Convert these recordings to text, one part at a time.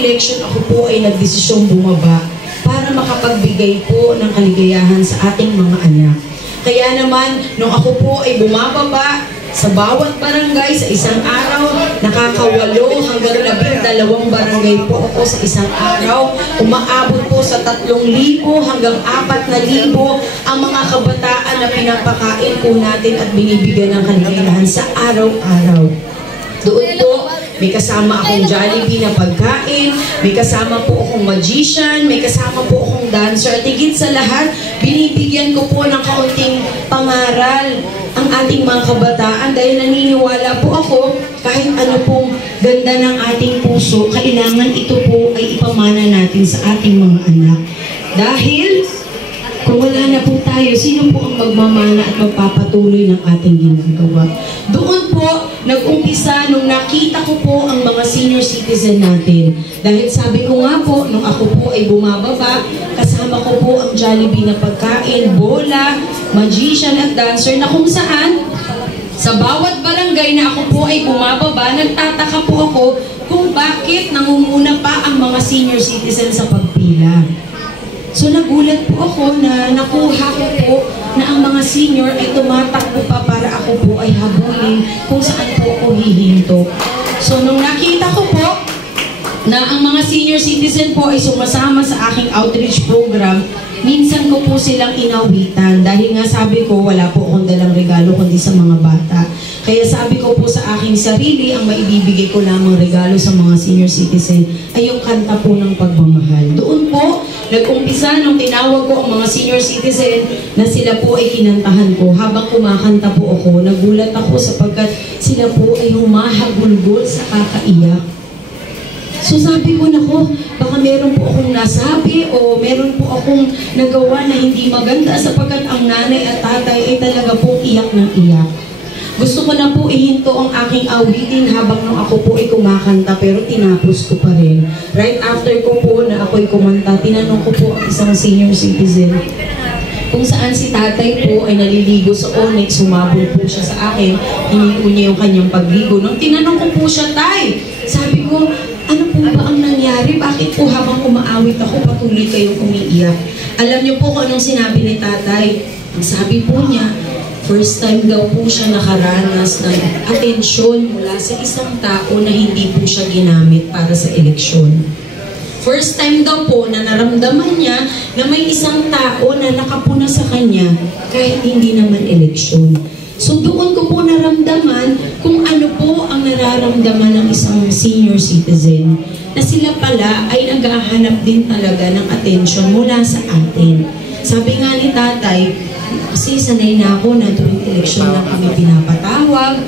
election, ako po ay nagdesisyong bumaba para makapagbigay po ng kaligayahan sa ating mga anak. Kaya naman, nung ako po ay bumababa, sa bawat barangay sa isang araw, nakakawalo hanggang 12 barangay po ako sa isang araw. Umaabot po sa 3,000 hanggang 4,000 ang mga kabataan na pinapakain po natin at binibigyan ng kaligayahan sa araw-araw. Doon po, may kasama akong Jollibee na pagkain, may kasama po akong magician, may kasama po akong dancer, at higit sa lahat, binibigyan ko po ng kaunting pangaral ang ating mga kabataan dahil naniniwala po ako kahit ano pong ganda ng ating puso, kailangan ito po ay ipamana natin sa ating mga anak. Dahil kung wala na po tayo, sino po ang magmamana at magpapatuloy ng ating ginagawa? Doon po, nag-umpisa nung nakita ko po ang mga senior citizen natin. Dahil sabi ko nga po, nung ako po ay bumababa, kasama ko po ang Jollibee na pagkain, bola, magician at dancer, na kung saan, sa bawat barangay na ako po ay bumababa, nagtataka po ako kung bakit nangunguna pa ang mga senior citizen sa pagpila. So nagulat po ako na nakuha ko po na ang mga senior ay tumatakbo pa para ako po ay habulin kung saan po ako hihinto. So nung nakita ko po na ang mga senior citizen po ay sumasama sa aking outreach program, minsan ko po silang inawitan dahil nga sabi ko wala po akong dalang regalo kundi sa mga bata. Kaya sabi ko po sa aking sarili, ang maibibigay ko lamang regalo sa mga senior citizen ay yung kanta po ng pagmamahal. Doon po, nag-umpisa nung tinawag ko ang mga senior citizen na sila po ay kinantahan ko. Habang kumakanta po ako, nagulat ako sapagkat sila po ay humahagulgol sa kakaiyak. So sabi ko, nako, baka meron po akong nasabi o meron po akong nagawa na hindi maganda sapagkat ang nanay at tatay ay talaga po iyak ng iyak. Gusto ko na po ihinto ang aking awitin habang nung ako po ay kumakanta pero tinapos ko pa rin. Right after ko po na ako ay kumanta, tinanong ko po ang isang senior citizen kung saan si tatay po ay naliligo sa Onyx, sumabol po siya sa akin, hinito niya yung kanyang pagligo. Nung tinanong ko po siya, tay, sabi ko, ano po ba ang nangyari? Bakit po habang umaawit ako, patuloy kayong umiiyak? Alam niyo po kung anong sinabi ni tatay? Ang sabi po niya, first time daw po siya nakaranas ng atensyon mula sa isang tao na hindi po siya ginamit para sa eleksyon. First time daw po na naramdaman niya na may isang tao na nakapuna sa kanya kahit hindi naman eleksyon. So doon ko po naramdaman kung ano po ang nararamdaman ng isang senior citizen. Na sila pala ay naghahanap din talaga ng atensyon mula sa atin. Sabi nga ni tatay, kasi sanay na ako na tuwing eleksyon lang kami pinapatawag,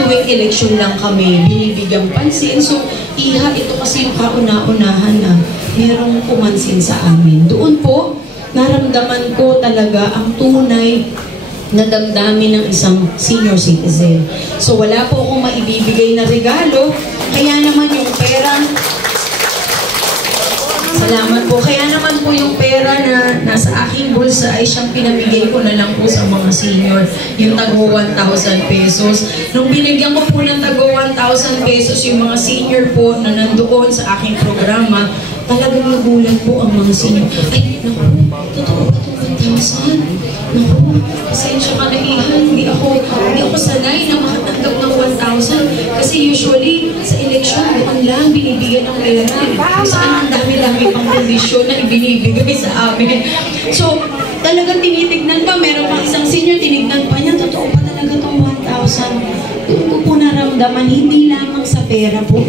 tuwing eleksyon lang kami binibigyang pansin. So, iha, ito kasi yung kauna-unahan na merong pumansin sa amin. Doon po, naramdaman ko talaga ang tunay na damdamin ng isang senior citizen. So, wala po akong maibibigay na regalo, kaya naman yung pera, salamat po. Kaya naman po yung pera na nasa aking bulsa ay siyang pinamigay ko na lang po sa mga senior, yung tago 1,000 pesos. Nung binigyan ko po ng tago 1,000 pesos yung mga senior po na nandoon sa aking programa, talagang nagulat po ang mga senior. Ay, naku, totoo ba itong 1,000? Naku, pasensya ka na ihan, hindi ako sanay na makatanggap ng 1,000 kasi usually sa eleksyon doon lang binibigyan ng pera. Saan ang dami-dami pang kondisyon na ibinibigay sa amin. So, talagang tinitignan pa, meron pang isang senior, tinignan pa niya, totoo pa talaga itong 1,000. Doon ko po naramdaman, hindi lamang sa pera po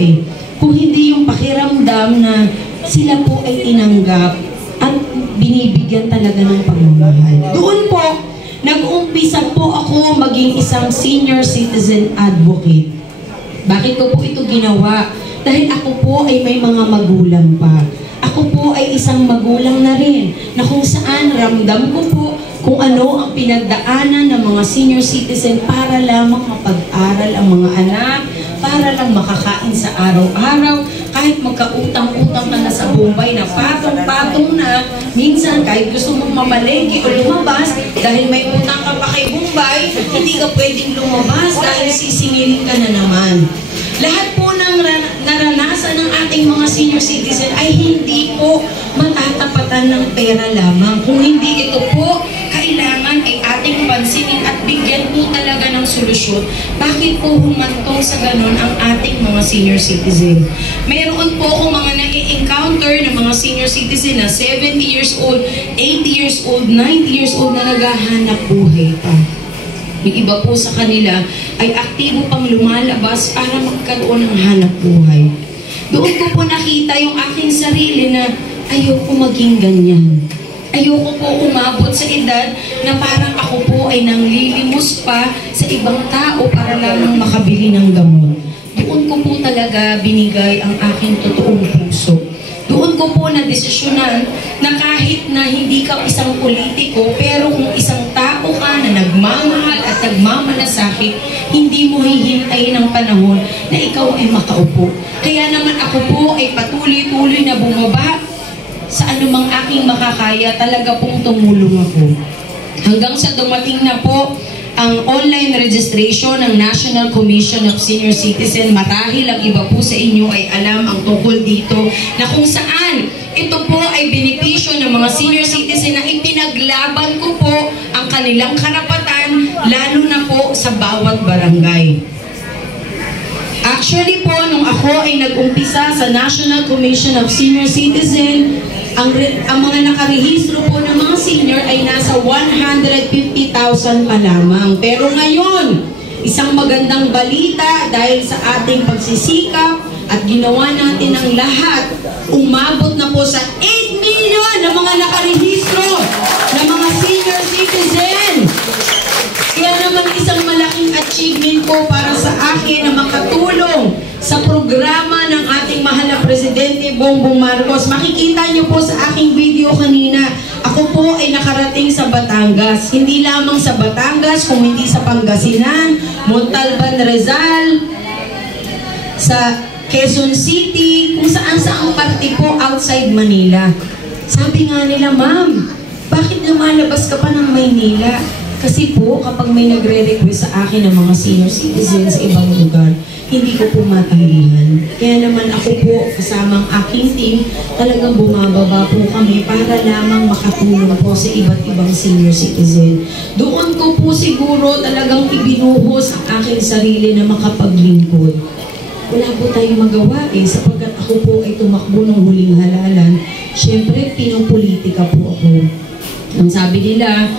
kung hindi yung pakiramdam na sila po ay tinanggap at binibigyan talaga ng pagmamahal. Doon po, nag-umpisa po ako maging isang senior citizen advocate. Bakit ko po ito ginawa? Dahil ako po ay may mga magulang pa. Ako po ay isang magulang na rin na kung saan ramdam ko po kung ano ang pinagdaanan ng mga senior citizen para lamang mapag-aral ang mga anak, para lang makakain sa araw-araw, kahit magkautang-utang ka na sa Bombay na patong-patong na, minsan kahit gusto mong mamalengke o lumabas, dahil may utang ka pa kay Bombay, hindi ka pwedeng lumabas dahil sisingilin ka na naman. Lahat po ng naranasan ng ating mga senior citizen ay hindi po matatapatan ng pera lamang. Kung hindi ito po, kailangan ay ating pansinin at bigyan po talaga ng solusyon. Bakit po humantong sa ganun ang ating mga senior citizen? Mayroon po akong mga nai-encounter ng mga senior citizen na 70 years old, 80 years old, 90 years old na naghahanap buhay pa. Yung iba po sa kanila ay aktibo pang lumalabas para magkaroon ng hanap buhay. Doon ko po nakita yung aking sarili na ayoko maging ganyan. Ayoko po umabot sa edad na parang ako po ay nanglilimos pa sa ibang tao para lamang makabili ng gamot. Doon ko po talaga binigay ang aking totoong puso. Doon ko po na-desisyonan na kahit na hindi ka isang politiko, pero kung isang tao ka na nagmamahal at nagmamalasakit, hindi mo hihintayin ang panahon na ikaw ay makaupo. Kaya naman ako po ay patuloy-tuloy na bumaba sa anumang aking makakaya, talaga pong tumulong ako. Hanggang sa dumating na po ang online registration ng National Commission of Senior Citizen. Marahil ang iba po sa inyo ay alam ang tungkol dito na kung saan ito po ay benepisyo ng mga senior citizen na ipinaglaban ko po ang kanilang karapatan, lalo na po sa bawat barangay. Actually po, nung ako ay nag-umpisa sa National Commission of Senior Citizen, ang mga nakarehistro po ng mga senior ay nasa 150,000 pa lamang. Pero ngayon, isang magandang balita dahil sa ating pagsisikap at ginawa natin ang lahat, umabot na po sa 8 million na mga nakarehistro na mga senior citizen. Kaya naman isang malaking achievement po para sa akin na makatulong sa programa ng ating mahal na Presidente Bongbong Marcos. Makikita niyo po sa aking video kanina, ako po ay nakarating sa Batangas. Hindi lamang sa Batangas, kung hindi sa Pangasinan, Montalban, Rizal, sa Quezon City, kung saan-saang parte po outside Manila. Sabi nga nila, ma'am, bakit lumalabas ka pa ng Maynila? Kasi po, kapag may nagre-request sa akin ng mga senior citizens sa ibang lugar, hindi ko po matanggihan. Kaya naman ako po, kasama ang aking team, talagang bumababa po kami para lamang makatulong po sa iba't ibang senior citizen. Doon ko po siguro talagang ibinuhos ang aking sarili na makapaglingkod. Wala po tayong magawa sapagkat ako po ay tumakbo ng huling halalan. Siyempre, pinopolitika po ako. Ang sabi nila,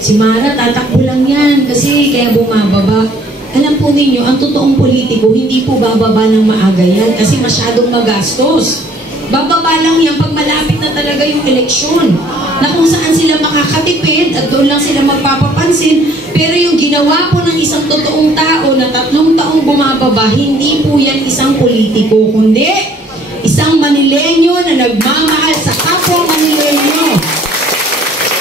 si Mara, tatakbo lang yan kasi kaya bumababa. Alam po ninyo, ang totoong politiko, hindi po bababa ng maaga yan kasi masyadong magastos. Bababa lang yan pag malapit na talaga yung eleksyon. Na kung saan sila makakatipid at doon lang sila magpapapansin. Pero yung ginawa po ng isang totoong tao na 3 taong bumababa, hindi po yan isang politiko, kundi isang Manileño na nagmamahal sa kapwa Manileño.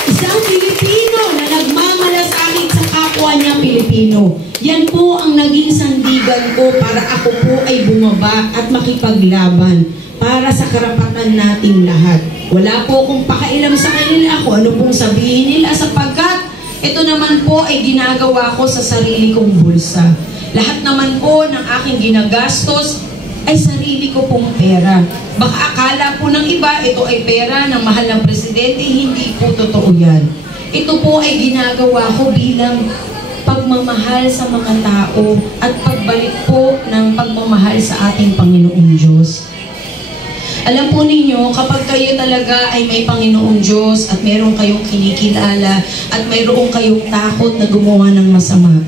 Isang Pilipino na nagmamalasakit sa kapwa niya Pilipino. Yan po ang naging sandigan ko para ako po ay bumaba at makipaglaban para sa karapatan nating lahat. Wala po akong pakailam sa kanila kung ano pong sabihin nila sapagkat ito naman po ay ginagawa ko sa sarili kong bulsa. Lahat naman po ng aking ginagastos ay sarili ko pong pera. Baka akala po ng iba, ito ay pera ng mahal ng presidente, hindi po totoo yan. Ito po ay ginagawa ko bilang pagmamahal sa mga tao at pagbalik po ng pagmamahal sa ating Panginoong Diyos. Alam po ninyo, kapag kayo talaga ay may Panginoong Diyos at meron kayong kinikilala at mayroong kayong takot na gumawa ng masama,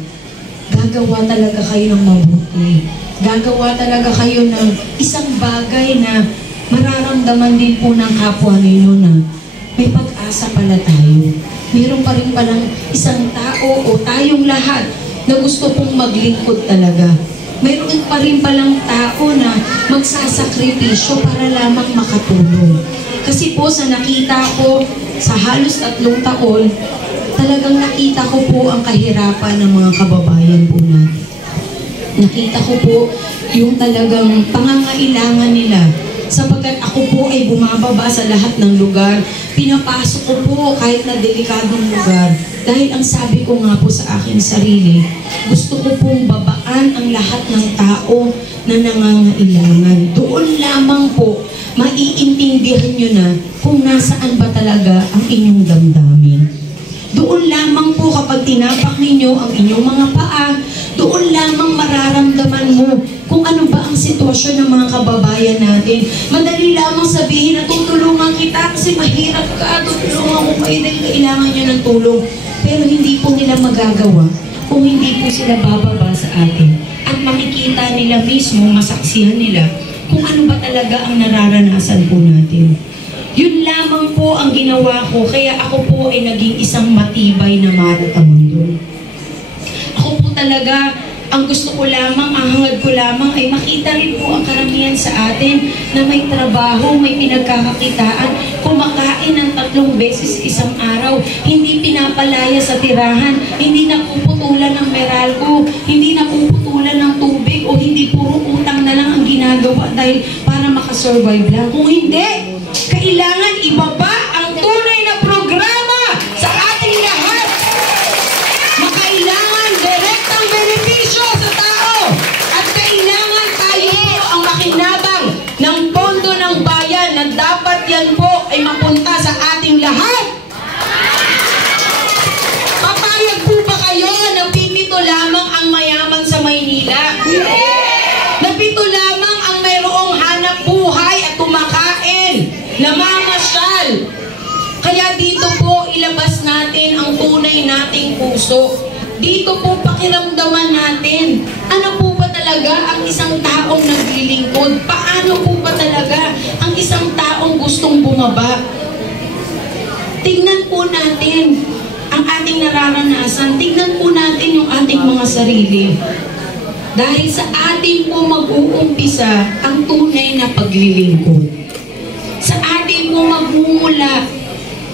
gagawa talaga kayo ng mabuti. Gagawa talaga kayo ng isang bagay na mararamdaman din po ng kapwa ninyo na may pag-asa pala tayo. Meron pa rin palang isang tao o tayong lahat na gusto pong maglingkod talaga. Mayroon pa rin palang tao na magsasakripisyo para lamang makatulong. Kasi po sa nakita ko sa halos 3 taon, talagang nakita ko po ang kahirapan ng mga kababayan po natin. Nakita ko po yung talagang pangangailangan nila sapagkat ako po ay bumababa sa lahat ng lugar. Pinapasok ko po kahit na delikadong lugar. Dahil ang sabi ko nga po sa aking sarili, gusto ko pong babaan ang lahat ng tao na nangangailangan. Doon lamang po, maiintindihan nyo na kung nasaan ba talaga ang inyong damdamin. Doon lamang po kapag tinapak ninyo ang inyong mga paa, doon lamang mararamdaman mo kung ano ba ang sitwasyon ng mga kababayan natin. Madali lamang sabihin na tutulungan kita kasi mahirap ka, tutulungan ko kayo dahil kailangan nyo ng tulong. Pero hindi po nila magagawa kung hindi po sila bababa sa atin. At makikita nila mismo, masaksihan nila kung ano ba talaga ang nararanasan po natin. Yun lamang po ang ginawa ko, kaya ako po ay naging isang matibay na Marathon. Ako po talaga, ang gusto ko lamang, ang hangad ko lamang ay makita rin po ang karamihan sa atin na may trabaho, may pinagkakakitaan, kumakain ng 3 beses isang araw, hindi pinapalaya sa tirahan, hindi napuputulan ng Meralco, hindi napuputulan ng tubig, o hindi puro utang na lang ang ginagawa dahil para makasurvive lang. Kung hindi, kailangan ibaba ang tunay na programa sa ating lahat. Makailangan direktang benepisyo sa tao. At kailangan tayo ang makinabang ng pondo ng bayan na dapat yan po ay mapunta sa ating lahat. Papayag po ba kayo na 7 lamang ang mayaman sa Maynila? Na 7 lamang ang mayroong hanap buhay at kumakain, namamasyal. Kaya dito po ilabas natin ang tunay nating puso. Dito po pakiramdaman natin, ano po ba talaga ang isang taong naglilingkod? Paano po ba talaga ang isang taong gustong bumaba? Tignan po natin ang ating nararanasan. Tignan po natin yung ating mga sarili. Dahil sa atin po mag-uumpisa ang tunay na paglilingkod. Sa atin po magmumula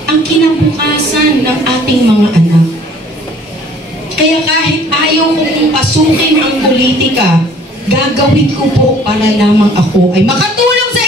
ang kinabukasan ng ating mga anak. Kaya kahit ayaw ko kong pasukin ang politika, gagawin ko po para lamang ako ay makatulong sa